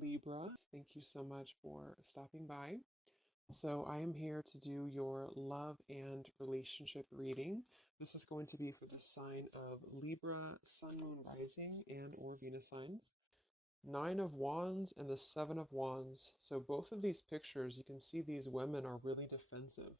Libra. Thank you so much for stopping by. So, I am here to do your love and relationship reading. This is going to be for the sign of Libra, Sun, Moon, Rising, and or Venus signs. Nine of Wands and the Seven of Wands. So, both of these pictures, you can see these women are really defensive.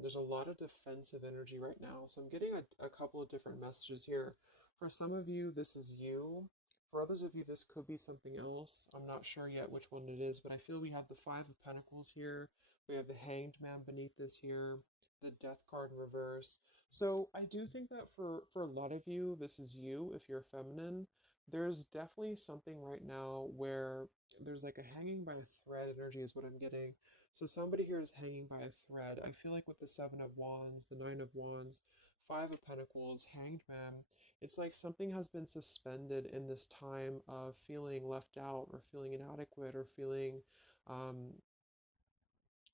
There's a lot of defensive energy right now. So I'm getting a couple of different messages here. For some of you, this is you. For others of you, this could be something else. I'm not sure yet which one it is, but I feel we have the Five of Pentacles here. We have the Hanged Man beneath this here, the Death card in reverse. So I do think that for a lot of you, this is you if you're feminine. There's definitely something right now where there's like a hanging by a thread energy is what I'm getting. So somebody here is hanging by a thread. I feel like with the Seven of Wands, the Nine of Wands, Five of Pentacles, Hanged Man, it's like something has been suspended in this time of feeling left out or feeling inadequate or feeling um,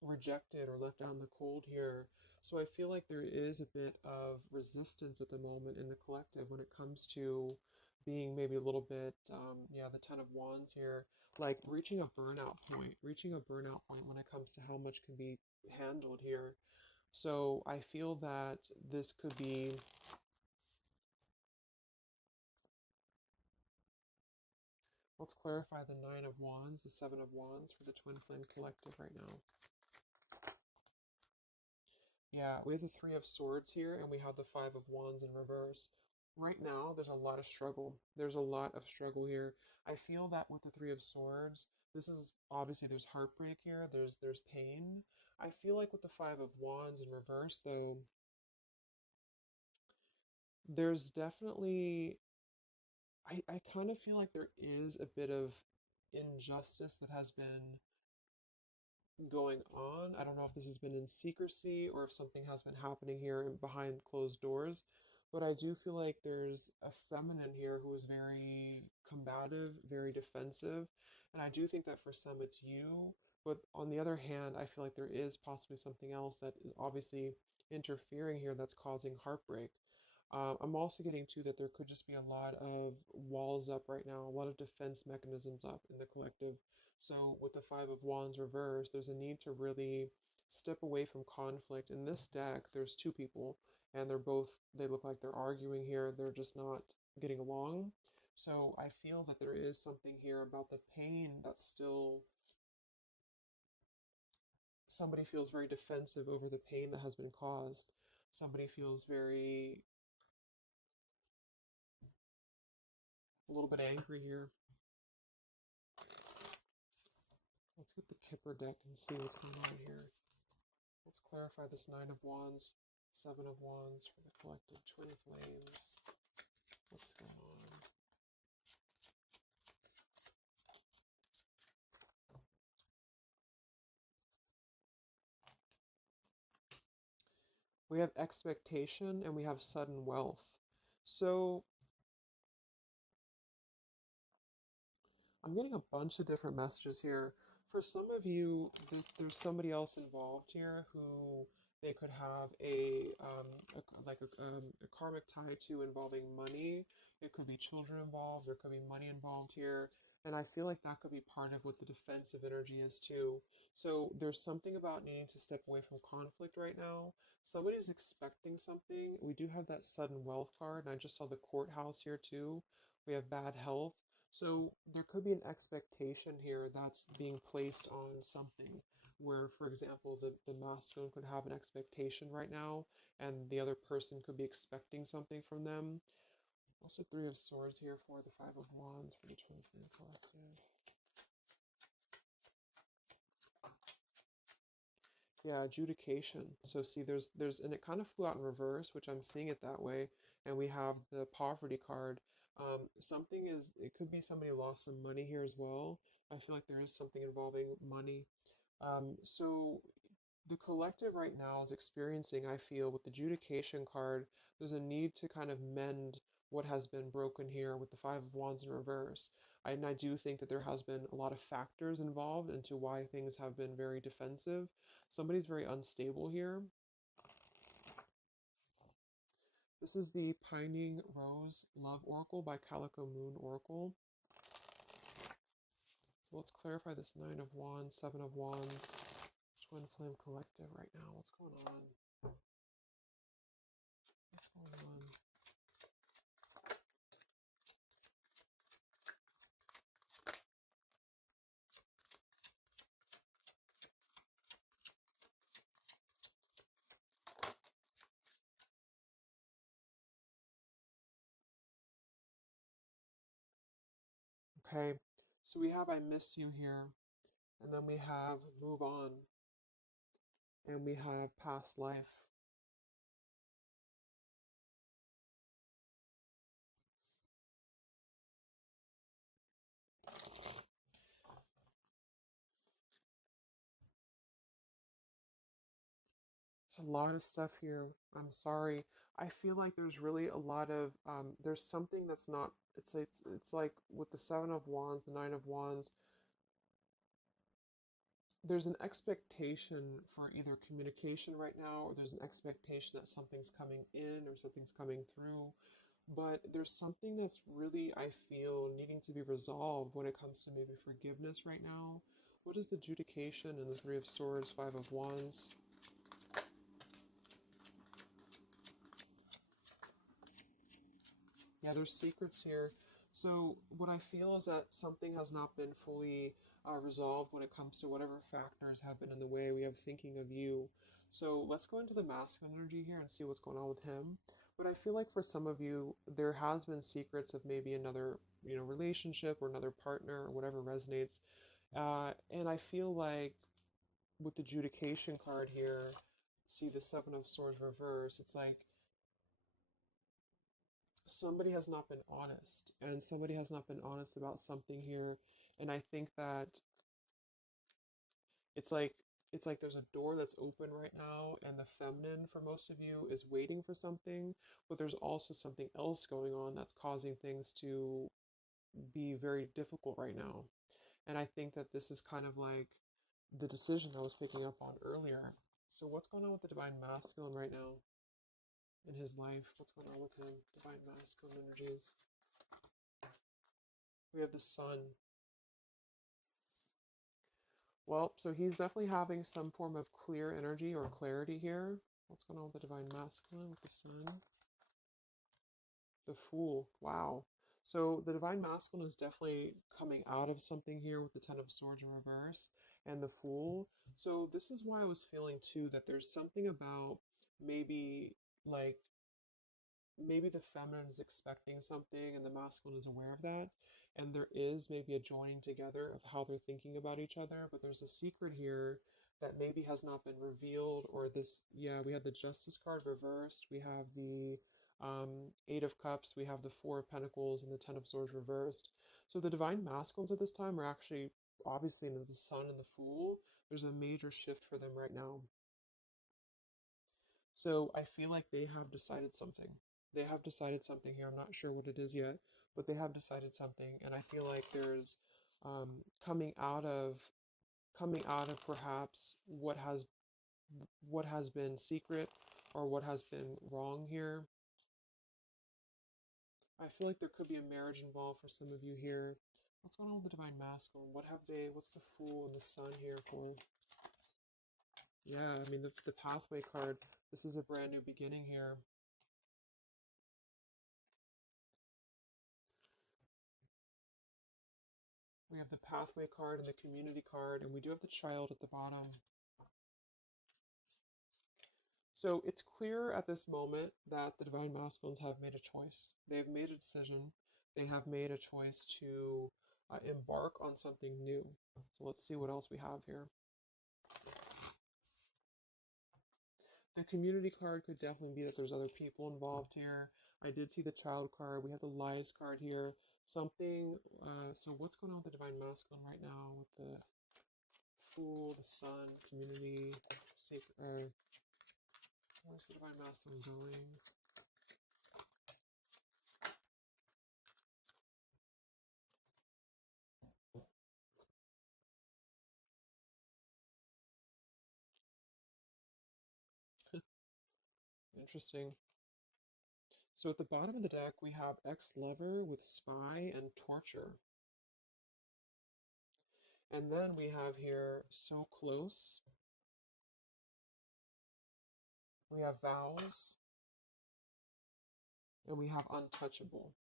rejected or left out in the cold here. So I feel like there is a bit of resistance at the moment in the collective when it comes to being maybe a little bit, yeah, the Ten of Wands here, like reaching a burnout point when it comes to how much can be handled here. So I feel that this could be, let's clarify the Nine of Wands, the Seven of Wands for the Twin Flame Collective right now. Yeah, we have the Three of Swords here, and we have the Five of Wands in reverse. Right now, there's a lot of struggle. There's a lot of struggle here. I feel that with the Three of Swords, this is obviously there's heartbreak here. There's pain. I feel like with the Five of Wands in reverse, though, there's definitely I kind of feel like there is a bit of injustice that has been going on. I don't know if this has been in secrecy or if something has been happening here behind closed doors, but I do feel like there's a feminine here who is very combative, very defensive, and I do think that for some it's you, but on the other hand, I feel like there is possibly something else that is obviously interfering here that's causing heartbreak. I'm also getting to that there could just be a lot of walls up right now, a lot of defense mechanisms up in the collective. So with the Five of Wands reversed, there's a need to really step away from conflict. In this deck, there's two people, and they look like they're arguing here. They're just not getting along. So I feel that there is something here about the pain that's still, somebody feels very defensive over the pain that has been caused. Somebody feels very, a little bit angry here. Let's get the Kipper deck and see what's going on here. Let's clarify this Nine of Wands, Seven of Wands for the collective twin flames. What's going on? We have expectation and we have sudden wealth. So I'm getting a bunch of different messages here. For some of you, there's somebody else involved here who they could have a karmic tie to involving money. It could be children involved. There could be money involved here. And I feel like that could be part of what the defensive energy is too. So there's something about needing to step away from conflict right now. Somebody's expecting something. We do have that sudden wealth card, and I just saw the courthouse here too. We have bad health. So there could be an expectation here that's being placed on something where, for example, the masculine could have an expectation right now and the other person could be expecting something from them. Also Three of Swords here for the Five of Wands for the Twin Flame Collective. Yeah, adjudication. So see, and it kind of flew out in reverse, which I'm seeing it that way. And we have the poverty card. It could be somebody lost some money here as well. I feel like there is something involving money. So the collective right now is experiencing, I feel, with the adjudication card, there's a need to kind of mend what has been broken here with the Five of Wands in reverse. And I do think that there has been a lot of factors involved into why things have been very defensive. Somebody's very unstable here. This is the Pining Rose Love Oracle by Calico Moon Oracle. So let's clarify this Nine of Wands, Seven of Wands, Twin Flame Collective right now. What's going on? What's going on? Okay, so we have I miss you here, and then we have move on, and we have past life. There's a lot of stuff here. I'm sorry. I feel like there's really a lot of there's something that's not. It's like with the Seven of Wands, the Nine of Wands. There's an expectation for either communication right now, or there's an expectation that something's coming in or something's coming through. But there's something that's really, I feel, needing to be resolved when it comes to maybe forgiveness right now. What is the adjudication in the Three of Swords, Five of Wands? Yeah, there's secrets here. So what I feel is that something has not been fully resolved when it comes to whatever factors have been in the way. We have thinking of you. So let's go into the masculine energy here and see what's going on with him. But I feel like for some of you, there has been secrets of maybe another, relationship or another partner or whatever resonates. And I feel like with the adjudication card here, see the Seven of Swords reverse. It's like somebody has not been honest, and somebody has not been honest about something here. And I think that it's like it's like there's a door that's open right now, and the feminine for most of you is waiting for something, but there's also something else going on that's causing things to be very difficult right now. And I think that this is kind of like the decision I was picking up on earlier. So what's going on with the divine masculine right now in his life? What's going on with him? Divine masculine energies. We have the sun. Well, so he's definitely having some form of clear energy or clarity here. What's going on with the divine masculine with the sun? The Fool. Wow. So the divine masculine is definitely coming out of something here with the Ten of Swords in reverse and the Fool. So this is why I was feeling too that there's something about maybe like maybe the feminine is expecting something and the masculine is aware of that, and there is maybe a joining together of how they're thinking about each other, but there's a secret here that maybe has not been revealed. Or this, yeah, we had the Justice card reversed, we have the Eight of Cups, we have the Four of Pentacles, and the Ten of Swords reversed. So the divine masculines at this time are actually obviously in the Sun and the Fool. There's a major shift for them right now. So I feel like they have decided something. They have decided something here. I'm not sure what it is yet, but they have decided something, and I feel like there's um, coming out of coming out of perhaps what has been secret or what has been wrong here. I feel like there could be a marriage involved for some of you here. What's going on with the divine masculine? What have they? What's the Fool and the Sun here for? Yeah, I mean the pathway card. This is a brand new beginning here. We have the pathway card and the community card, and we do have the child at the bottom. So it's clear at this moment that the divine masculines have made a choice. They have made a decision. They have made a choice to embark on something new. So let's see what else we have here. The community card could definitely be that there's other people involved here. I did see the child card. We have the lies card here. Something, so what's going on with the divine masculine right now with the Fool, the Sun, community, sacred, where's the divine masculine going? Interesting. So at the bottom of the deck, we have ex-lover with spy and torture. And then we have here so close. We have vows, and we have untouchable.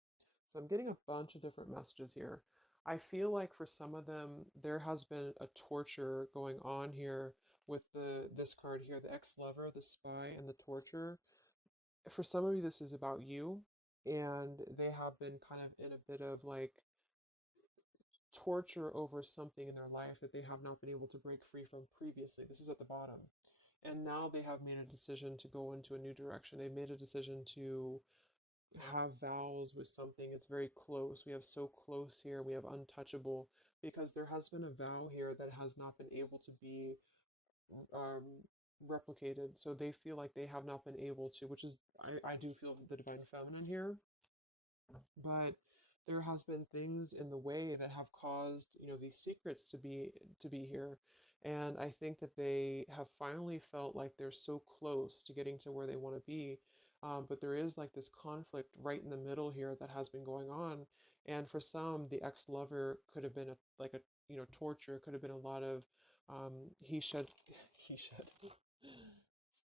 So I'm getting a bunch of different messages here. I feel like for some of them, there has been a torture going on here with this card here, the ex-lover, the spy, and the torture. For some of you, this is about you, and they have been kind of in a bit of like torture over something in their life that they have not been able to break free from previously. This is at the bottom. And now they have made a decision to go into a new direction. They made a decision to have vows with something. It's very close. We have so close here. We have untouchable because there has been a vow here that has not been able to be um, replicated. So they feel like they have not been able to, which is, I do feel the divine feminine here, but there has been things in the way that have caused these secrets to be here, and I think that they have finally felt like they're so close to getting to where they want to be, but there is like this conflict right in the middle here that has been going on, and for some the ex-lover could have been like a torture, could have been a lot of he said he said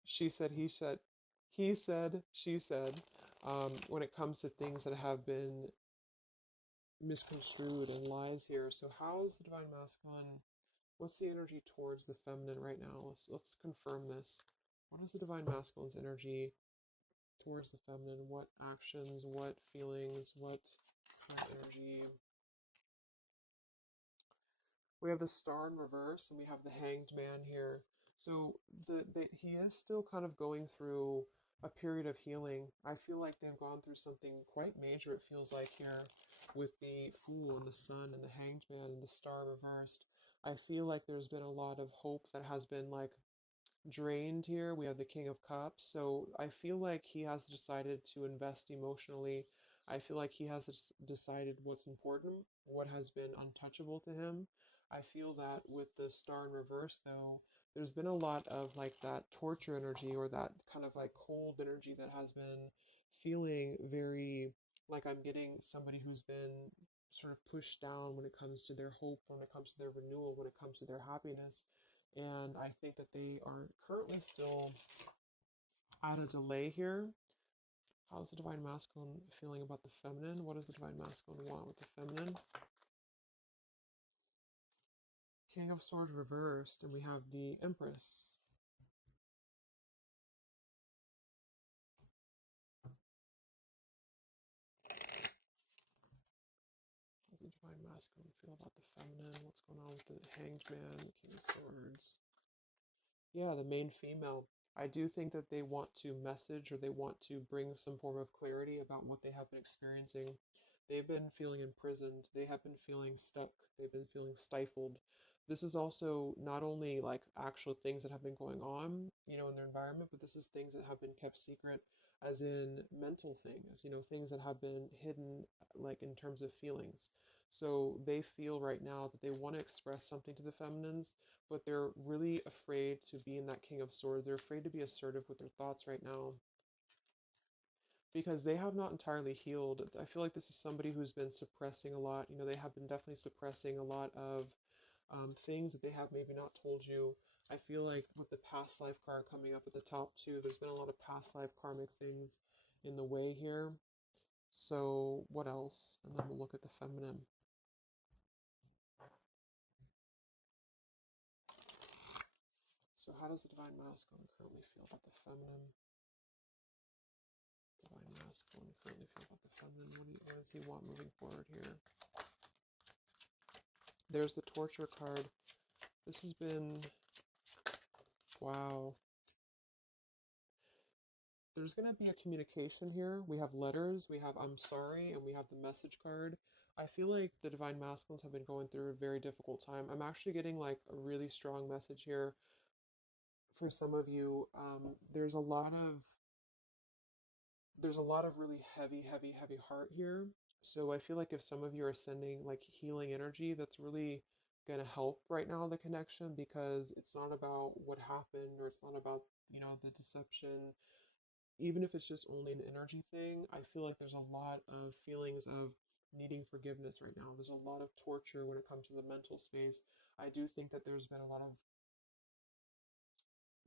she said he said she said when it comes to things that have been misconstrued and lies here. So how is the divine masculine? What's the energy towards the feminine right now? Let's confirm this. What is the divine masculine's energy towards the feminine? What actions, what feelings, what current energy? We have the star in reverse and we have the hanged man here. So he is still kind of going through a period of healing. I feel like they've gone through something quite major, it feels like here, with the fool and the sun and the hanged man and the star reversed. I feel like there's been a lot of hope that has been like drained here. We have the King of Cups. So I feel like he has decided to invest emotionally. I feel like he has decided what's important, what has been untouchable to him. I feel that with the star in reverse, though, there's been a lot of like that torture energy or that kind of like cold energy that has been feeling very like I'm getting somebody who's been sort of pushed down when it comes to their hope, when it comes to their renewal, when it comes to their happiness. And I think that they are currently still at a delay here. How's the divine masculine feeling about the feminine? What does the divine masculine want with the feminine? King of Swords reversed, and we have the Empress. How's the divine masculine feel about the feminine? What's going on with the Hanged Man, King of Swords? Yeah, the main female. I do think that they want to message or they want to bring some form of clarity about what they have been experiencing. They've been feeling imprisoned. They have been feeling stuck. They've been feeling stifled. This is also not only like actual things that have been going on, in their environment, but this is things that have been kept secret, as in mental things, things that have been hidden, like in terms of feelings. So they feel right now that they want to express something to the feminines, but they're really afraid to be in that King of Swords. They're afraid to be assertive with their thoughts right now because they have not entirely healed. I feel like this is somebody who's been suppressing a lot. They have been definitely suppressing a lot of things that they have maybe not told you. I feel like with the past life card coming up at the top too, there's been a lot of past life karmic things in the way here. So what else? And then we'll look at the feminine. So how does the divine masculine currently feel about the feminine? Divine masculine currently feel about the feminine? What does he want moving forward here? There's the torture card. This has been, wow. There's going to be a communication here. We have letters, we have I'm sorry, and we have the message card. I feel like the divine masculines have been going through a very difficult time. I'm actually getting like a really strong message here for some of you. There's a lot of really heavy heart here. So I feel like if some of you are sending like healing energy, that's really going to help right now the connection, because it's not about what happened, or it's not about, the deception. Even if it's just only an energy thing, I feel like there's a lot of feelings of needing forgiveness right now. There's a lot of torture when it comes to the mental space. I do think that there's been a lot of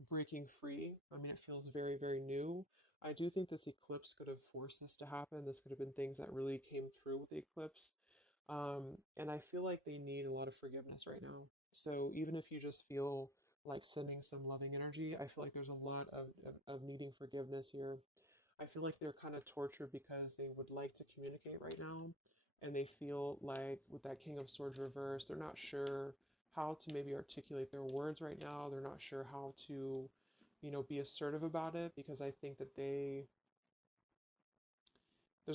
breaking free. I mean, it feels very, very new. I do think this eclipse could have forced this to happen. This could have been things that really came through with the eclipse. And I feel like they need a lot of forgiveness right now. So even if you just feel like sending some loving energy, I feel like there's a lot of needing forgiveness here. I feel like they're kind of tortured because they would like to communicate right now. And they feel like with that King of Swords reverse, they're not sure how to maybe articulate their words right now. They're not sure how to, be assertive about it because I think that there's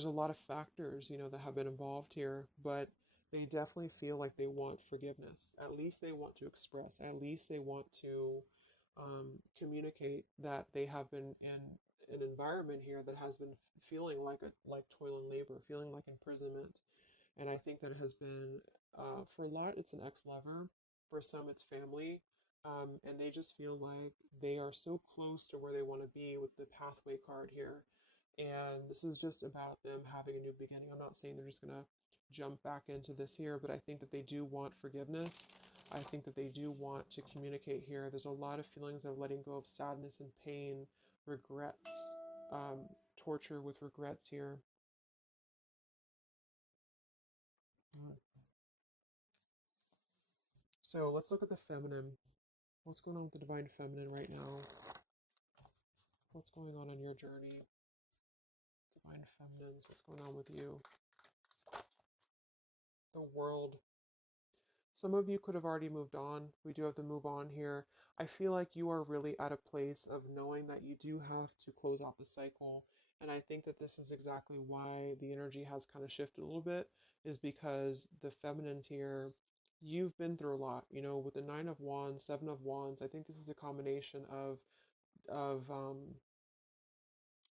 a lot of factors, that have been involved here, but they definitely feel like they want forgiveness. At least they want to express. At least they want to communicate that they have been in an environment here that has been feeling like toil and labor, feeling like imprisonment. And I think that it has been, for a lot, it's an ex-lover. For some, it's family. And they just feel like they are so close to where they want to be with the pathway card here. And this is just about them having a new beginning. I'm not saying they're just going to jump back into this here, but I think that they do want forgiveness. I think that they do want to communicate here. There's a lot of feelings of letting go of sadness and pain, regrets, torture with regrets here. Mm. So let's look at the feminine. What's going on with the divine feminine right now? What's going on your journey? Divine feminines, what's going on with you? The world. Some of you could have already moved on. We do have to move on here. I feel like you are really at a place of knowing that you do have to close out the cycle. And I think that this is exactly why the energy has kind of shifted a little bit, is because the feminines here, you've been through a lot, with the Nine of Wands, Seven of Wands. I think this is a combination of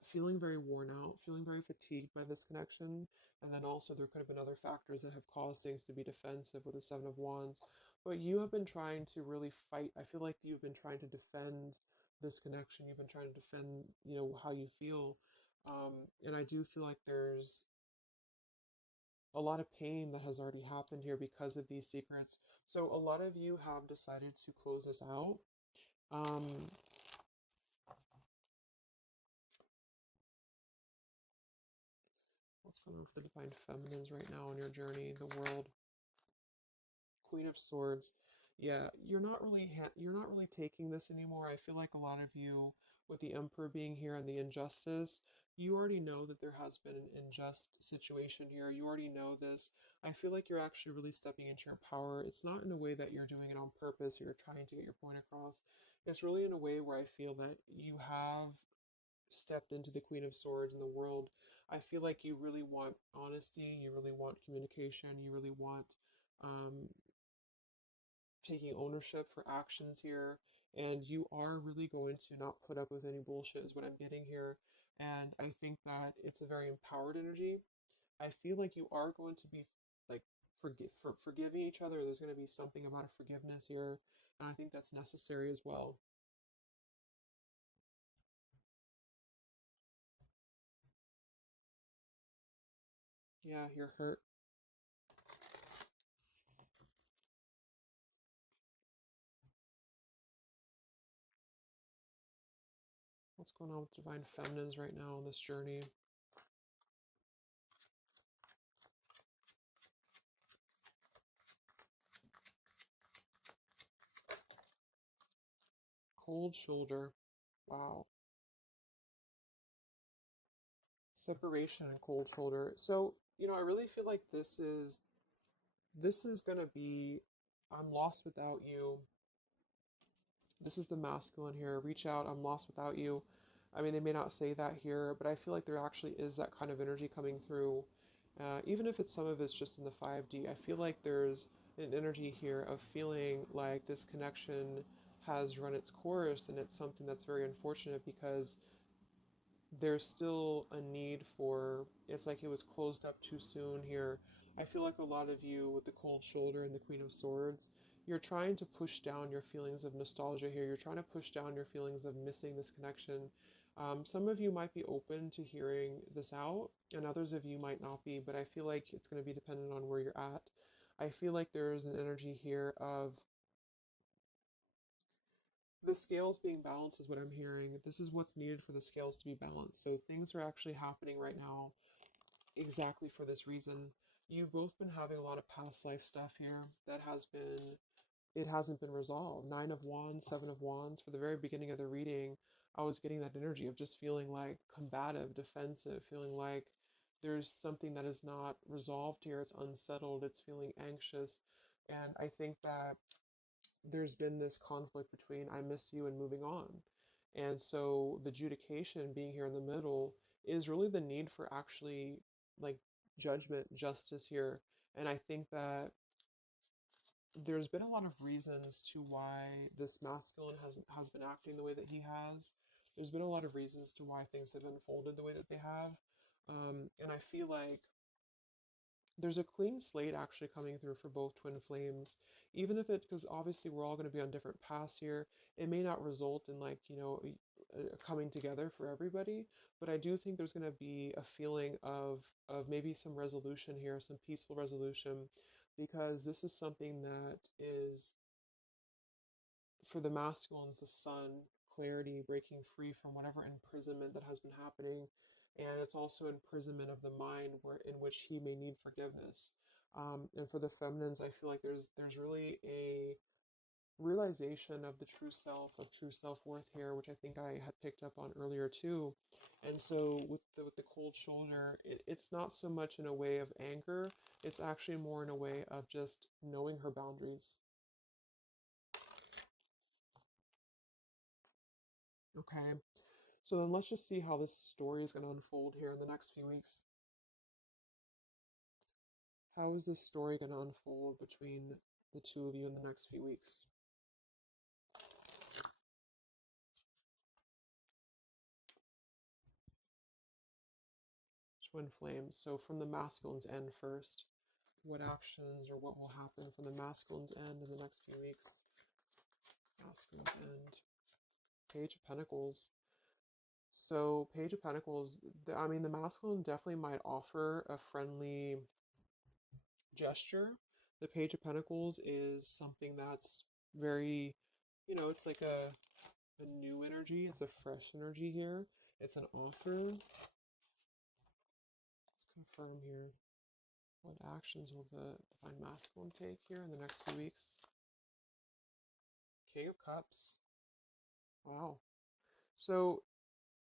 feeling very worn out, feeling very fatigued by this connection. And then also, there could have been other factors that have caused things to be defensive with the Seven of Wands. But you have been trying to really fight. I feel like you've been trying to defend this connection. You've been trying to defend, how you feel. And I do feel like there's a lot of pain that has already happened here because of these secrets. So a lot of you have decided to close this out. Um, what's going on with the divine feminines right now in your journey, the world? Queen of Swords. Yeah, you're not really taking this anymore. I feel like a lot of you, with the Emperor being here and the injustice, you already know that there has been an unjust situation here. You already know this. I feel like you're actually really stepping into your power. It's not in a way that you're doing it on purpose or you're trying to get your point across. It's really in a way where I feel that you have stepped into the Queen of Swords in the world. I feel like you really want honesty, you really want communication, you really want um, taking ownership for actions here, and you are really going to not put up with any bullshit is what I'm getting here. And I think that it's a very empowered energy. I feel like you are going to be like forgiving each other. There's going to be something about a forgiveness here, and I think that's necessary as well. Yeah, you're hurt. What's going on with divine feminines right now on this journey? Cold shoulder. Wow. Separation and cold shoulder. So, I really feel like this is gonna be, I'm lost without you. This is the masculine here. Reach out, I'm lost without you. I mean, they may not say that here, but I feel like there actually is that kind of energy coming through. Even if it's some of it's just in the 5D, I feel like there's an energy here of feeling like this connection has run its course, and it's something that's very unfortunate because there's still a need for, it's like it was closed up too soon here. I feel like a lot of you with the cold shoulder and the Queen of Swords, you're trying to push down your feelings of nostalgia here. You're trying to push down your feelings of missing this connection. Some of you might be open to hearing this out, and others of you might not be, but I feel like it's going to be dependent on where you're at. I feel like there's an energy here of the scales being balanced, is what I'm hearing. This is what's needed for the scales to be balanced. So things are actually happening right now exactly for this reason. You've both been having a lot of past life stuff here that it hasn't been resolved. Nine of Wands, Seven of Wands. For the very beginning of the reading, I was getting that energy of just feeling like combative, defensive, feeling like there's something that is not resolved here. It's unsettled. It's feeling anxious. And I think that there's been this conflict between I miss you and moving on. And so the adjudication being here in the middle is really the need for actually like judgment, justice here. And I think that there's been a lot of reasons to why this masculine has been acting the way that he has. There's been a lot of reasons to why things have unfolded the way that they have. And I feel like there's a clean slate actually coming through for both twin flames, even if it, because obviously we're all going to be on different paths here. It may not result in like, coming together for everybody, but I do think there's going to be a feeling of maybe some resolution here, some peaceful resolution, because this is something that is for the masculines, the sun, clarity, breaking free from whatever imprisonment that has been happening. And it's also imprisonment of the mind in which he may need forgiveness. And for the feminines, I feel like there's really a realization of the true self, of true self-worth here, which I think I had picked up on earlier too. And so with the cold shoulder, it's not so much in a way of anger, it's actually more in a way of just knowing her boundaries. Okay. So then let's just see how this story is going to unfold here in the next few weeks. How is this story going to unfold between the two of you in the next few weeks? Twin flames. So from the masculine's end first, what actions or what will happen from the masculine's end in the next few weeks? Masculine's end. Page of Pentacles. So Page of Pentacles, I mean, the masculine definitely might offer a friendly gesture. The Page of Pentacles is something that's very, it's like a new energy. It's a fresh energy here. It's an offer. Let's confirm here. What actions will the Divine Masculine take here in the next few weeks? King of Cups. Wow. So,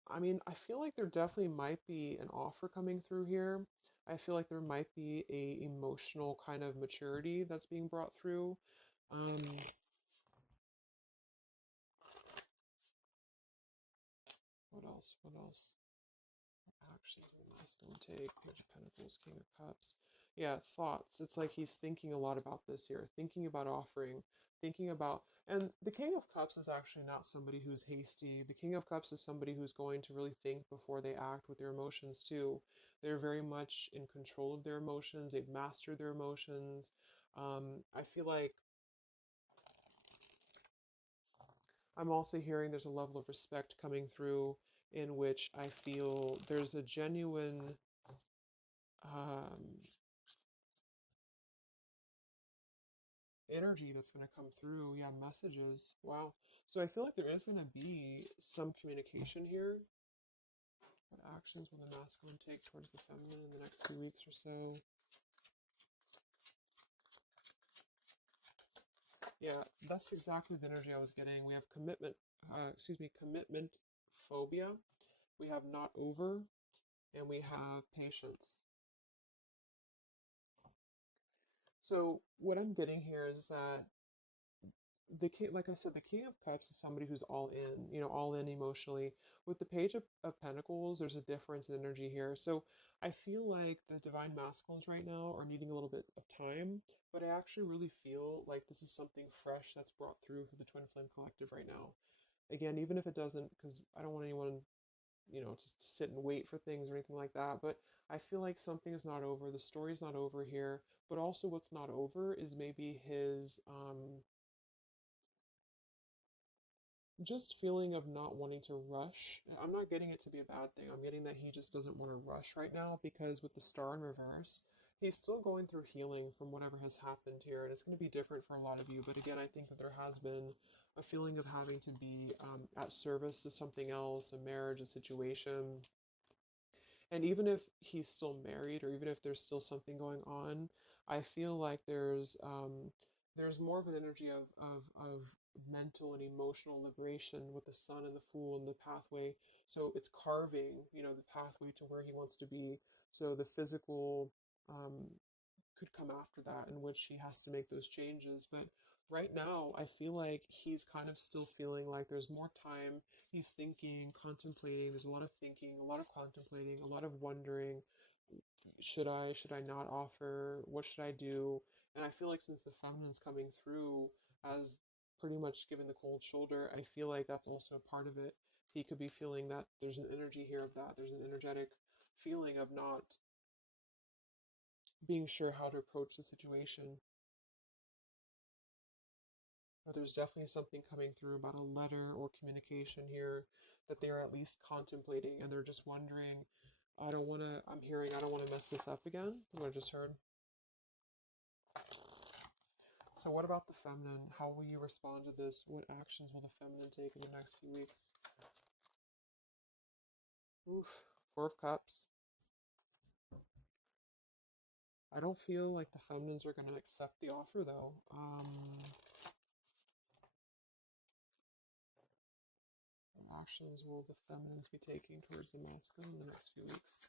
I mean, I feel like there definitely might be an offer coming through here. I feel like there might be a emotional kind of maturity that's being brought through. Um, what else? What else? Actually, the masculine take, Page of Pentacles, King of Cups. Yeah, thoughts. It's like he's thinking a lot about this here, thinking about offering, thinking about. And the King of Cups is actually not somebody who's hasty. The King of Cups is somebody who's going to really think before they act with their emotions, too. They're very much in control of their emotions, they've mastered their emotions. I feel like I'm also hearing there's a level of respect coming through in which I feel there's a genuine um, energy that's going to come through. Yeah, messages. Wow. So I feel like there is going to be some communication here. What actions will the masculine take towards the feminine in the next few weeks or so? Yeah, that's exactly the energy I was getting. We have commitment phobia. We have not over, and we have patience. So what I'm getting here is that the king, like I said, the King of Cups is somebody who's all in, all in emotionally. With the Page of Pentacles, there's a difference in energy here. So I feel like the Divine Masculines right now are needing a little bit of time, but I actually really feel like this is something fresh that's brought through for the Twin Flame Collective right now. Again, even if it doesn't, because I don't want anyone, just to sit and wait for things or anything like that, but I feel like something is not over. The story's not over here, but also what's not over is maybe his, just feeling of not wanting to rush. I'm not getting it to be a bad thing. I'm getting that he just doesn't want to rush right now because with the star in reverse, he's still going through healing from whatever has happened here, and it's going to be different for a lot of you. But again, I think that there has been a feeling of having to be at service to something else, a marriage, a situation. And even if he's still married, or even if there's still something going on, I feel like there's more of an energy of mental and emotional liberation with the sun and the fool and the pathway. So it's carving, the pathway to where he wants to be. So the physical um, could come after that, in which he has to make those changes. But right now, I feel like he's kind of still feeling like there's more time. He's thinking, contemplating. There's a lot of thinking, a lot of contemplating, a lot of wondering. Should I not offer? What should I do? And I feel like since the feminine's coming through as pretty much given the cold shoulder, I feel like that's also a part of it. He could be feeling that there's an energy here of that. There's an energetic feeling of not being sure how to approach the situation. But there's definitely something coming through about a letter or communication here that they're at least contemplating, and they're just wondering, I don't want to mess this up again. What I just heard. So what about the feminine? How will you respond to this? What actions will the feminine take in the next few weeks? Oof. Four of Cups. I don't feel like the feminines are going to accept the offer, though. What actions will the feminines be taking towards the masculine in the next few weeks?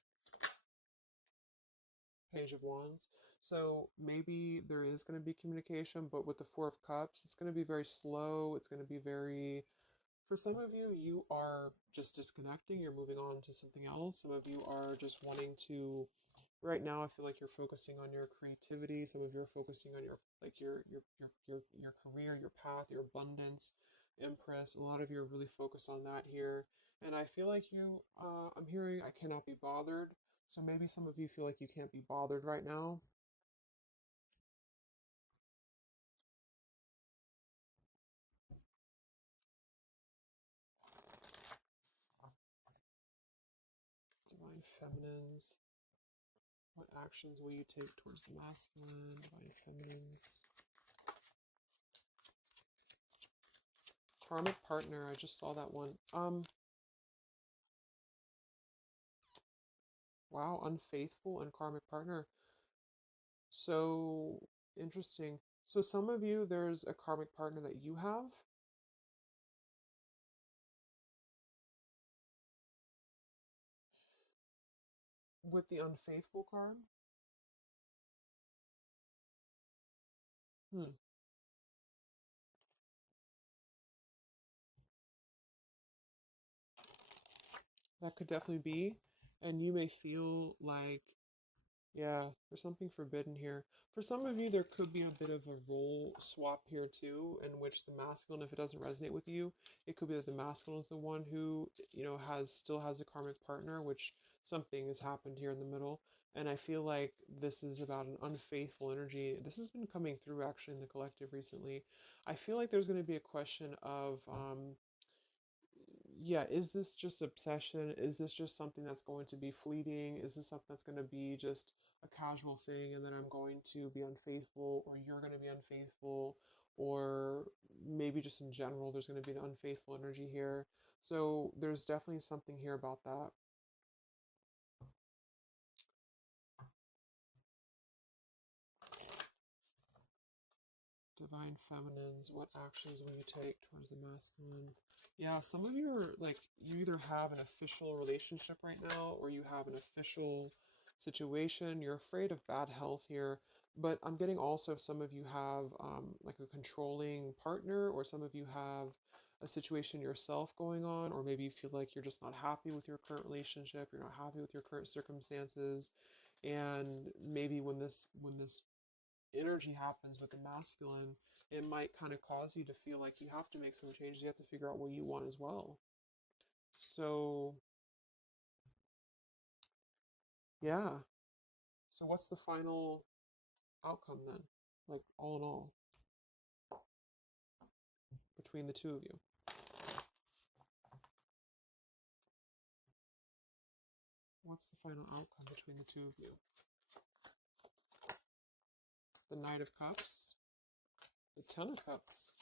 Page of Wands. So maybe there is going to be communication, but with the Four of Cups, it's going to be very slow. It's going to be very, for some of you, you are just disconnecting. You're moving on to something else. Some of you are just wanting to, right now, I feel like you're focusing on your creativity. Some of you are focusing on your, like your career, your path, your abundance, Empress. A lot of you are really focused on that here. And I feel like I'm hearing I cannot be bothered. So maybe some of you feel like you can't be bothered right now. Divine Feminines. What actions will you take towards the masculine? Divine Feminines. Karmic partner. I just saw that one. Wow, unfaithful and karmic partner. So interesting. So some of you, there's a karmic partner that you have. With the unfaithful card. Hmm. That could definitely be. And you may feel like, yeah, there's something forbidden here. For some of you, there could be a bit of a role swap here too, in which the masculine, if it doesn't resonate with you, it could be that the masculine is the one who, still has a karmic partner, which something has happened here in the middle. And I feel like this is about an unfaithful energy. This has been coming through actually in the collective recently. I feel like there's going to be a question of, yeah, is this just obsession? Is this just something that's going to be fleeting? Is this something that's going to be just a casual thing and then I'm going to be unfaithful, or you're going to be unfaithful, or maybe just in general, there's going to be an unfaithful energy here. So there's definitely something here about that. Divine Feminines, what actions will you take towards the masculine? Yeah, some of you are like, you either have an official relationship right now or you have an official situation. You're afraid of bad health here, but I'm getting also if some of you have like a controlling partner, or some of you have a situation yourself going on, or maybe you feel like you're just not happy with your current relationship, you're not happy with your current circumstances, and maybe when this energy happens with the masculine, it might kind of cause you to feel like you have to make some changes. You have to figure out what you want as well. So, yeah. So, what's the final outcome then? Like, all in all, between the two of you? final outcome between the two of you? The Knight of Cups, the Ten of Cups,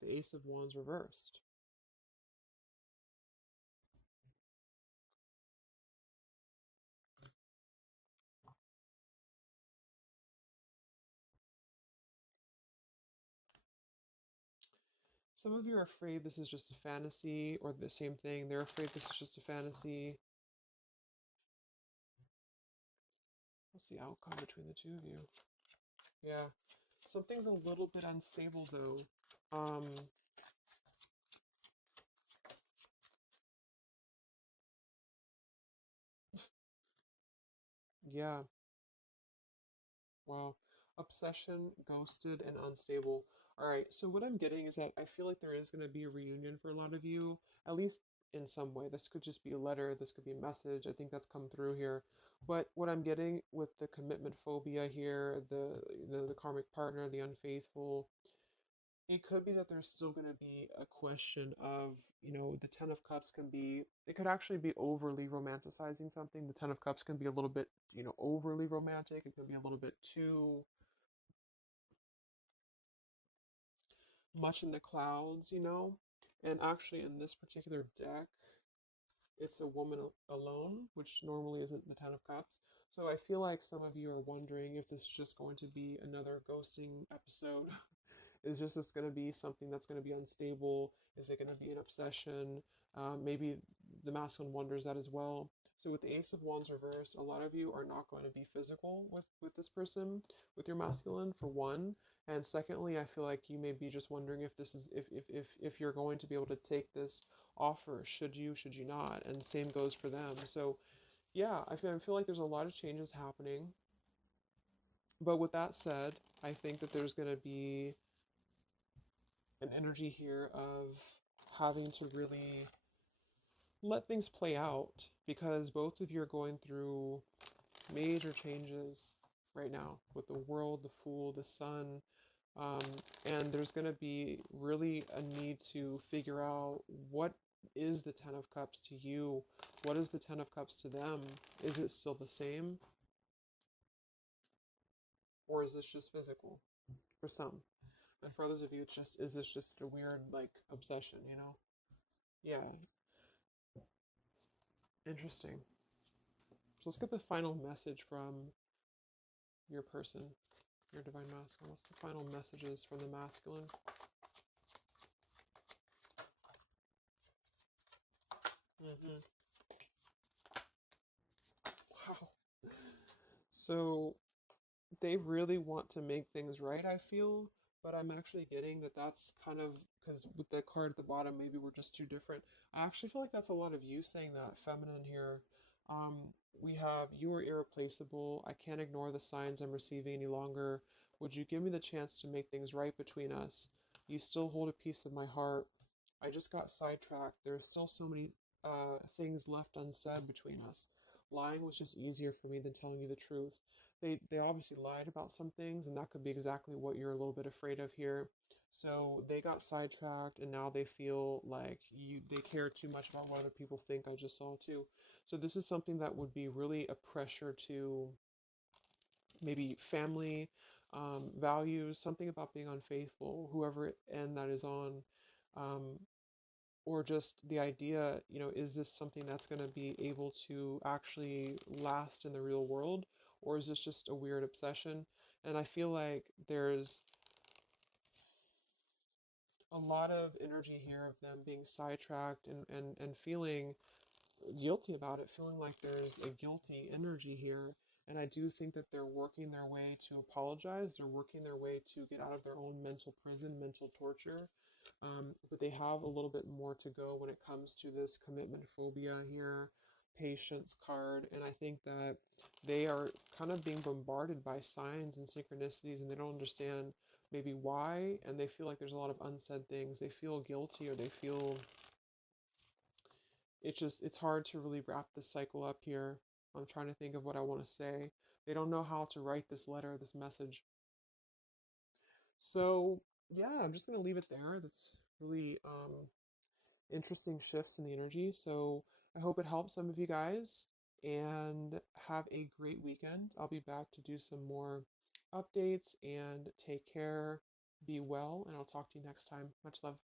the Ace of Wands reversed. Some of you are afraid this is just a fantasy, or the same thing. They're afraid this is just a fantasy. What's the outcome between the two of you? Yeah. Something's a little bit unstable, though. Yeah. Wow. Obsession, ghosted, and unstable. All right. So what I'm getting is that I feel like there is going to be a reunion for a lot of you, at least in some way. This could just be a letter. This could be a message. I think that's come through here. But what I'm getting with the commitment phobia here, the karmic partner, the unfaithful, it could be that there's still going to be a question of, the Ten of Cups can be, it could actually be overly romanticizing something. The Ten of Cups can be a little bit, overly romantic. It can be a little bit too much in the clouds. And actually, in this particular deck, it's a woman alone, which normally isn't the Ten of Cups. So I feel like some of you are wondering if this is just going to be another ghosting episode. Is just this going to be something that's going to be unstable? Is it going to be an obsession? Maybe the masculine wonders that as well. So with the Ace of Wands reversed, a lot of you are not going to be physical with this person, with your masculine, for one. And secondly, I feel like you may be just wondering if this is if you're going to be able to take this offer. Should you not? And same goes for them. So yeah, I feel like there's a lot of changes happening. But with that said, I think that there's going to be an energy here of having to really let things play out, because both of you are going through major changes right now with the world, the Fool, the Sun, um, and there's going to be really a need to figure out what is the Ten of Cups to you, what is the Ten of Cups to them. Is it still the same, or is this just physical for some? And for others of you, it's just, is this just a weird, like, obsession? Yeah, interesting. So let's get the final message from your person, your divine masculine. What's the final messages from the masculine? Mm-hmm. Wow. So they really want to make things right, I feel, but I'm actually getting that that's kind of, because with the card at the bottom, maybe we're just too different. I actually feel like that's a lot of you saying that, feminine here. Um, we have, you are irreplaceable. I can't ignore the signs I'm receiving any longer. Would you give me the chance to make things right between us? You still hold a piece of my heart. I just got sidetracked. There's still so many things left unsaid between us. Lying was just easier for me than telling you the truth. They obviously lied about some things, and that could be exactly what you're a little bit afraid of here. So they got sidetracked, and now they feel like they care too much about what other people think. I just saw too. So this is something that would be really a pressure to maybe family, values, something about being unfaithful, whoever end that is on. Um, or just the idea, is this something that's going to be able to actually last in the real world, or is this just a weird obsession? And I feel like there's a lot of energy here of them being sidetracked and feeling guilty about it, feeling like there's a guilty energy here. And I do think that they're working their way to apologize. They're working their way to get out of their own mental prison, mental torture. But they have a little bit more to go when it comes to this commitment phobia here, patience card. And I think that they are kind of being bombarded by signs and synchronicities, and they don't understand maybe why. And they feel like there's a lot of unsaid things. They feel guilty, or they feel it's hard to really wrap this cycle up here. I'm trying to think of what I want to say. They don't know how to write this letter, this message. So yeah, I'm just gonna leave it there. That's really interesting shifts in the energy. So I hope it helps some of you guys and have a great weekend. I'll be back to do some more updates and take care. Be well, and I'll talk to you next time. Much love.